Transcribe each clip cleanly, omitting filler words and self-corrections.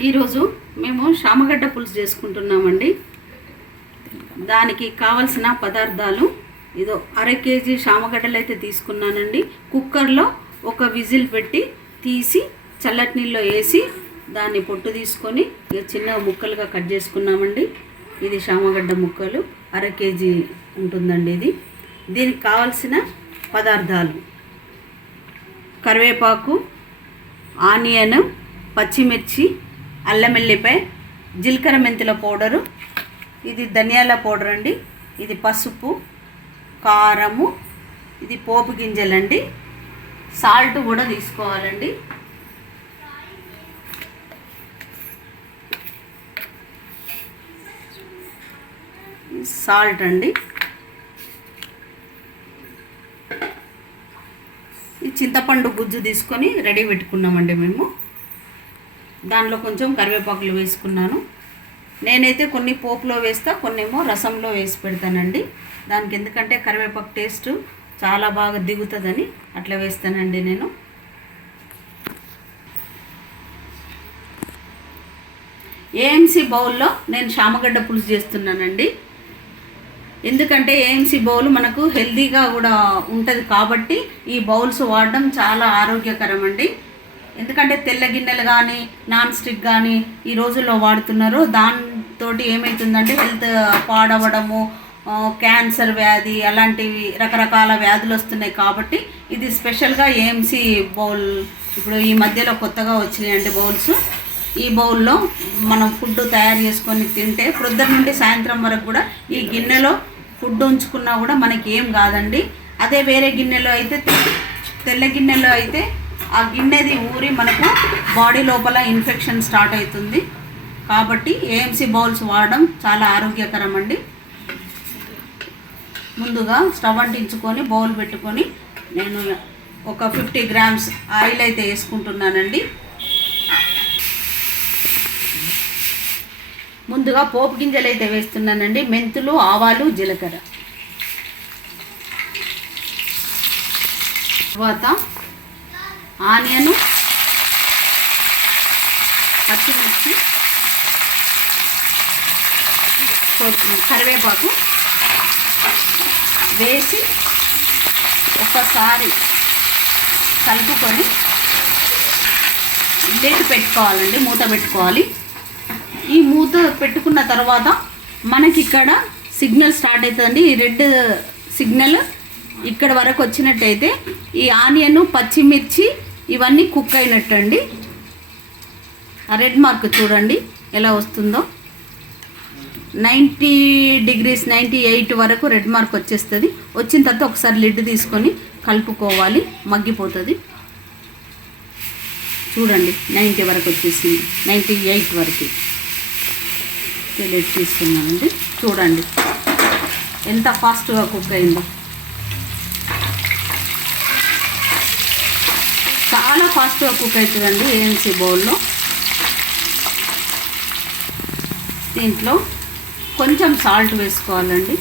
ఈరోజు మేము శామగడ్డ పులుసు చేసుకుంటున్నామండి. దానికి కావలసిన పదార్థాలు ఇదో అర కేజీ శామగడ్డలు అయితే తీసుకున్నానండి. కుక్కర్లో ఒక విజిల్ పెట్టి తీసి చల్లటి నీళ్ళలో వేసి దాన్ని పొట్టు తీసుకొని చిన్న ముక్కలుగా కట్ చేసుకున్నామండి. ఇది శామగడ్డ ముక్కలు అర కేజీ ఉంటుందండి. దీనికి కావలసిన పదార్థాలు కరివేపాకు, ఆనియన్, పచ్చిమిర్చి, అల్లం వెల్లిపాయ, జీలకర్ర మెంతుల పౌడరు, ఇది ధనియాల పౌడర్ అండి, ఇది పసుపు, కారము, ఇది పోపు గింజలండి, సాల్ట్ కూడా తీసుకోవాలండి. సాల్ట్ అండి. ఈ చింతపండు గుజ్జు తీసుకొని రెడీ పెట్టుకున్నామండి మేము. దానిలో కొంచెం కరివేపాకులు వేసుకున్నాను. నేనైతే కొన్ని పోపులో వేస్తా, కొన్నేమో రసంలో వేసి పెడతానండి. దానికి ఎందుకంటే కరివేపాకు టేస్ట్ చాలా బాగా దిగుతుందని అట్లా వేస్తానండి నేను. ఏఎంసీ బౌల్లో నేను శామగడ్డ పులుసు చేస్తున్నానండి. ఎందుకంటే ఏఎంసీ బౌల్ మనకు హెల్తీగా కూడా ఉంటుంది కాబట్టి ఈ బౌల్స్ వాడడం చాలా ఆరోగ్యకరం అండి. ఎందుకంటే తెల్ల గిన్నెలు కానీ నాన్ స్టిక్ కానీ ఈ రోజుల్లో వాడుతున్నారు. దాంతో ఏమవుతుందంటే హెల్త్ పాడవడము, క్యాన్సర్ వ్యాధి అలాంటివి రకరకాల వ్యాధులు వస్తున్నాయి. కాబట్టి ఇది స్పెషల్గా ఏఎంసీ బౌల్ ఇప్పుడు ఈ మధ్యలో కొత్తగా వచ్చినాయండి బౌల్స్. ఈ బౌల్లో మనం ఫుడ్ తయారు చేసుకొని తింటే ప్రొద్దున నుండి సాయంత్రం వరకు కూడా ఈ గిన్నెలో ఫుడ్ ఉంచుకున్నా కూడా మనకి ఏం కాదండి. అదే వేరే గిన్నెలో అయితే తెల్ల గిన్నెలో అయితే ఆ గిన్నెది ఊరి మనకు బాడీ లోపల ఇన్ఫెక్షన్ స్టార్ట్ అవుతుంది. కాబట్టి ఏఎంసీ బౌల్స్ వాడడం చాలా ఆరోగ్యకరం అండి. ముందుగా స్టవ్ అంటించుకొని బౌల్ పెట్టుకొని నేను ఒక 50 గ్రామ్స్ ఆయిల్ అయితే వేసుకుంటున్నానండి. ముందుగా పోపు గింజలు అయితే వేస్తున్నానండి. మెంతులు, ఆవాలు, జీలకర్ర. తర్వాత ఆనియను, పచ్చిమిర్చి, కరివేపాకు వేసి ఒకసారి కలుపుకొని లిడ్ పెట్టుకోవాలండి, మూత పెట్టుకోవాలి. ఈ మూత పెట్టుకున్న తర్వాత మనకి ఇక్కడ సిగ్నల్ స్టార్ట్ అవుతుందండి. ఈ రెడ్ సిగ్నల్ ఇక్కడ వరకు వచ్చినట్టయితే ఈ ఆనియన్, పచ్చిమిర్చి ఇవన్నీ కుక్ అయినట్టు అండి. ఆ రెడ్ మార్క్ చూడండి ఎలా వస్తుందో. 90 డిగ్రీస్ 98 వరకు రెడ్ మార్క్ వచ్చేస్తుంది. వచ్చిన తర్వాత ఒకసారి లిడ్ తీసుకొని కలుపుకోవాలి, మగ్గిపోతుంది. చూడండి 90 వరకు వచ్చేసింది, 98 వరకు లిడ్ తీసుకున్నామండి. చూడండి ఎంత ఫాస్ట్గా కుక్ అయిందో. చాలా ఫాస్ట్గా కుక్ అవుతుందండి ఏఎంసీ బౌల్లో. దీంట్లో కొంచెం సాల్ట్ వేసుకోవాలండి,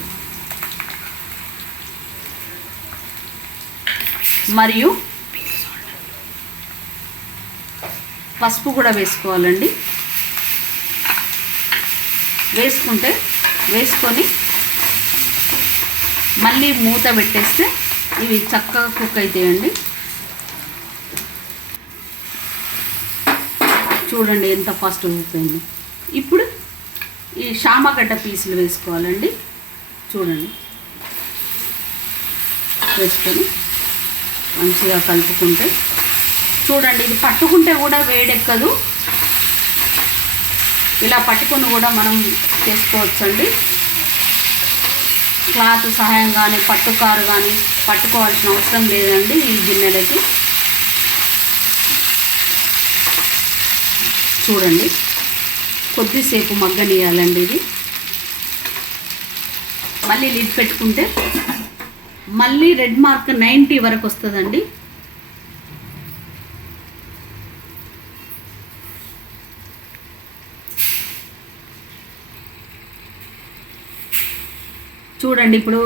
మరియు పసుపు కూడా వేసుకోవాలండి. వేసుకొని మళ్ళీ మూత పెట్టేస్తే ఇవి చక్కగా కుక్ అవుతాయండి. చూడండి ఎంత ఫాస్ట్ కుక్ అయింది. ఇప్పుడు ఈ శామగడ్డ పీసులు వేసుకోవాలండి. చూడండి వేసుకొని మంచిగా కలుపుకుంటే చూడండి ఇది పట్టుకుంటే కూడా వేడెక్కదు. ఇలా పట్టుకొని కూడా మనం చేసుకోవచ్చండి. క్లాత్ సహాయం కానీ పట్టుకారు కానీ పట్టుకోవాల్సిన అవసరం లేదండి ఈ గిన్నెలకి. చూడండి కొద్దిసేపు మగ్గనియాలండి. ఇది మళ్ళీ లిడ్ పెట్టుకుంటే మళ్ళీ రెడ్ మార్క్ 90 వరకు వస్తుందండి. చూడండి ఇప్పుడు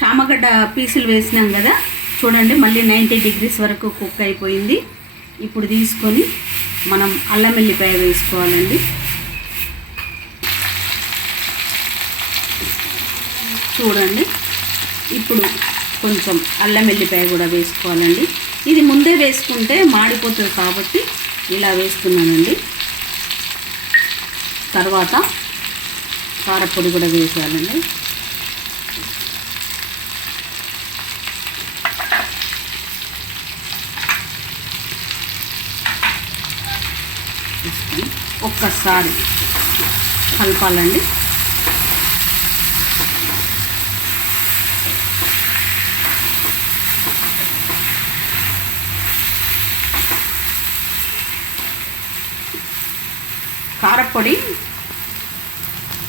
శామగడ్డ పీసులు వేసినాం కదా, చూడండి మళ్ళీ 90 డిగ్రీస్ వరకు కుక్ అయిపోయింది. ఇప్పుడు తీసుకొని మనం అల్లం వెల్లిపాయ వేసుకోవాలండి. చూడండి, ఇప్పుడు కొంచెం అల్లం వెల్లిపాయ కూడా వేసుకోవాలండి. ఇది ముందే వేసుకుంటే మాడిపోతుంది కాబట్టి ఇలా వేస్తున్నానండి. తర్వాత కారపొడి కూడా వేసేయాలండి. ఒక్కసారి కలపాలండి. కారపొడి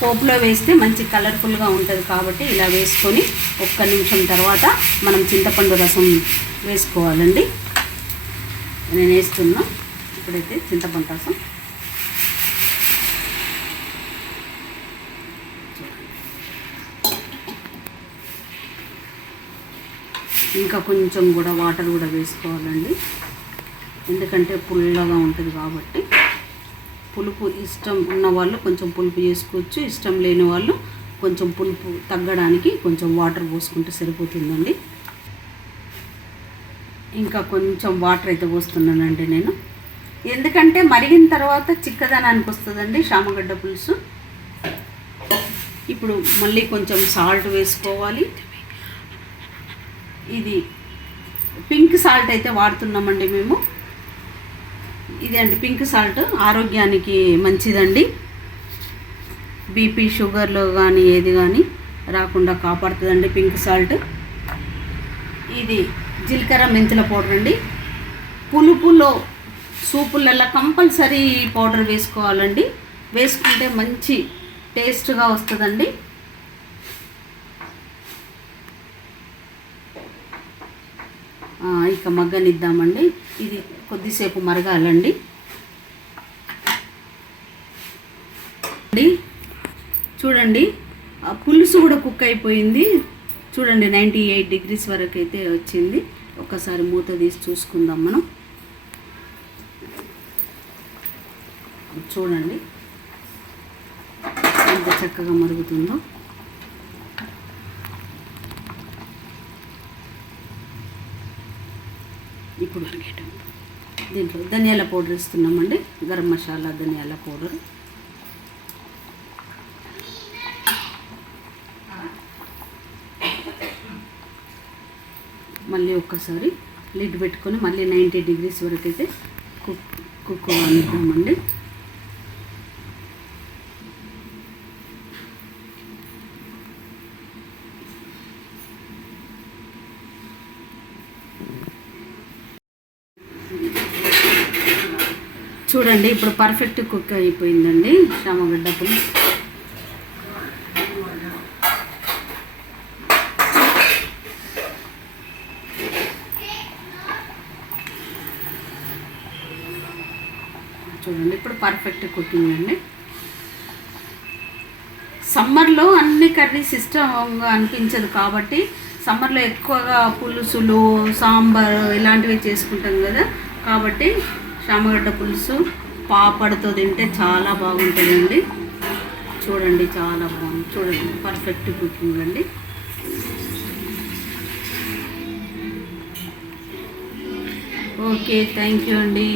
పోపులో వేస్తే మంచి కలర్ఫుల్గా ఉంటుంది కాబట్టి ఇలా వేసుకొని ఒక్క నిమిషం తర్వాత మనం చింతపండు రసం వేసుకోవాలండి. నేను వేస్తున్నా ఇప్పుడైతే చింతపండు రసం. ఇంకా కొంచెం కూడా వాటర్ కూడా వేసుకోవాలండి, ఎందుకంటే పుల్లగా ఉంటుంది కాబట్టి. పులుపు ఇష్టం ఉన్న వాళ్ళు కొంచెం పులుపు చేసుకోవచ్చు, ఇష్టం లేని వాళ్ళు కొంచెం పులుపు తగ్గడానికి కొంచెం వాటర్ పోసుకుంటే సరిపోతుందండి. ఇంకా కొంచెం వాటర్ అయితే పోస్తున్నానండి నేను, ఎందుకంటే మరిగిన తర్వాత చిక్కదనానికి వస్తుందండి శామగడ్డ పులుసు. ఇప్పుడు మళ్ళీ కొంచెం సాల్ట్ వేసుకోవాలి. ఇది పింక్ సాల్ట్ అయితే వాడుతున్నామండి మేము. ఇదండి పింక్ సాల్ట్, ఆరోగ్యానికి మంచిదండి. బీపీ షుగర్లో కానీ ఏది కానీ రాకుండా కాపాడుతుందండి పింక్ సాల్ట్. ఇది జీలకర్ర మెంతుల పౌడర్ అండి. పులుపులో సూపులలో కంపల్సరీ పౌడర్ వేసుకోవాలండి, వేసుకుంటే మంచి టేస్ట్గా వస్తుందండి. ఇక మగ్గనిద్దామండి. ఇది కొద్దిసేపు మరగాలండి. చూడండి, పులుసు కూడా కుక్ అయిపోయింది. చూడండి 98 degrees వరకు అయితే వచ్చింది. ఒకసారి మూత తీసి చూసుకుందాం మనం. చూడండి ఎంత చక్కగా మరుగుతుందో. ఇప్పుడు దీంట్లో ధనియాల పౌడర్ ఇస్తున్నామండి, గరం మసాలా ధనియాల పౌడర్. మళ్ళీ ఒక్కసారి లిడ్ పెట్టుకొని మళ్ళీ 90 degrees వరకు అయితే కుక్ అనిద్దామండి. చూడండి ఇప్పుడు పర్ఫెక్ట్ కుక్ అయిపోయిందండి శామగడ్డ పులుసు. చూడండి ఇప్పుడు పర్ఫెక్ట్ కుకింగ్ అండి. సమ్మర్లో అన్ని కర్రీస్ ఇష్టంగా అనిపించదు కాబట్టి సమ్మర్లో ఎక్కువగా పులుసులు, సాంబార్ ఇలాంటివి చేసుకుంటాం కదా, కాబట్టి శామగడ్డ పులుసు పాపడతో తింటే చాలా బాగుంటుందండి. చూడండి చాలా బాగుంది. చూడండి పర్ఫెక్ట్ కుకింగ్ అండి. ఓకే, థ్యాంక్ యూ అండి.